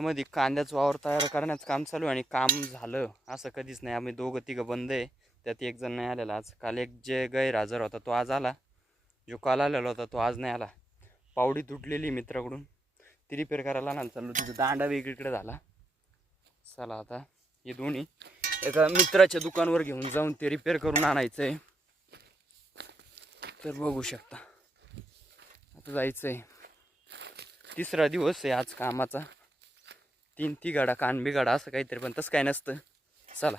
शेतामध्ये कांद्याचं वावर तयार करण्याचं काम चालू आहे आणि काम झालं असं कधीच नाही. आम्ही दोघं तिघं बंद आहे, त्यात एक जण नाही आलेला आज. काल एक जे गैरहजर होता तो आज आला, जो काल आलेला होता तो आज नाही आला. पावडी तुटलेली मित्राकडून, ती रिपेअर करायला आणायला चाललो. तिथं दांडा वेगळीकडे झाला. चला आता हे दोन्ही एका मित्राच्या दुकानावर घेऊन जाऊन ते रिपेअर करून आणायचं आहे. तर बघू शकता आता जायचं आहे. तिसरा दिवस आहे आज कामाचा. 3 तिघाडा कान बिघाडा असं काहीतरी, पण तसं काय नसतं. चला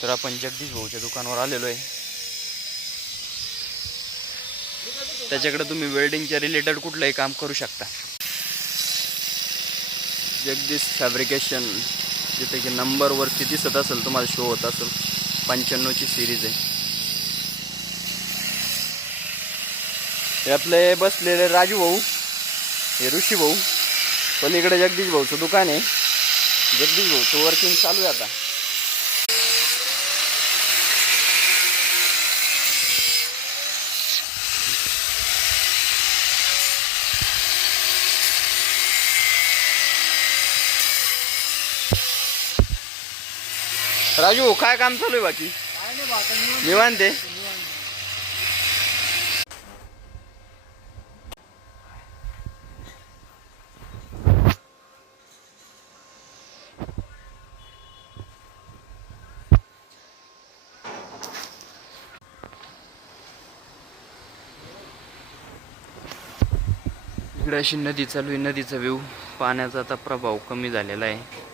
तर आपण जगदीश भाऊच्या दुकानावर आलेलो आहे. त्याच्याकडे तुम्ही वेल्डिंगच्या रिलेटेड कुठलंही काम करू शकता. जगदीश फॅब्रिकेशन, जिथे की नंबरवरती दिसत असेल तुम्हाला, शो होत असेल. 95ची सिरीज आहे. हे आपले बसलेले राजू भाऊ, हे ऋषी भाऊ. पलीकडे जगदीश भाऊचं दुकान आहे. जगदीश भाऊचं वर्किंग चालू आहे आता. राजू काय काम चालू आहे बाकी? निवांत आहे. इकडे अशी नदी चालू आहे. नदीचा व्ह्यू, पाण्याचा आता प्रभाव कमी झालेला आहे.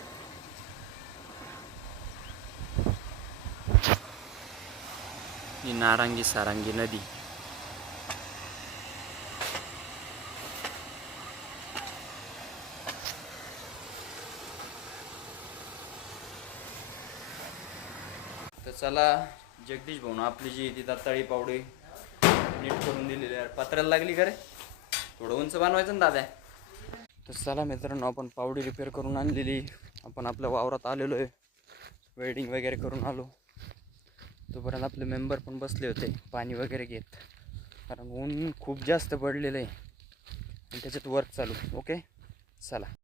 ही नारंगी सारंगी नदी. तर चला, जगदीश भाऊ आपली जी ती दत्ताळी पावडी नीट करून दिलेली आहे. पत्र्याला लागली का रे? थोडं उंच बनवायचं ना दादा. तर चला मित्रांनो, आपण पावडी रिपेअर करून आणलेली. आपण आपल्या वावरात आलेलो आहे. वेल्डिंग वगैरे करून आलो. तोपर्यंत आपले मेंबर पण बसले होते पाणी वगैरे घेत, कारण ऊन खूप जास्त पडलेलं आहे आणि त्याच्यात वर्क चालू. ओके चला.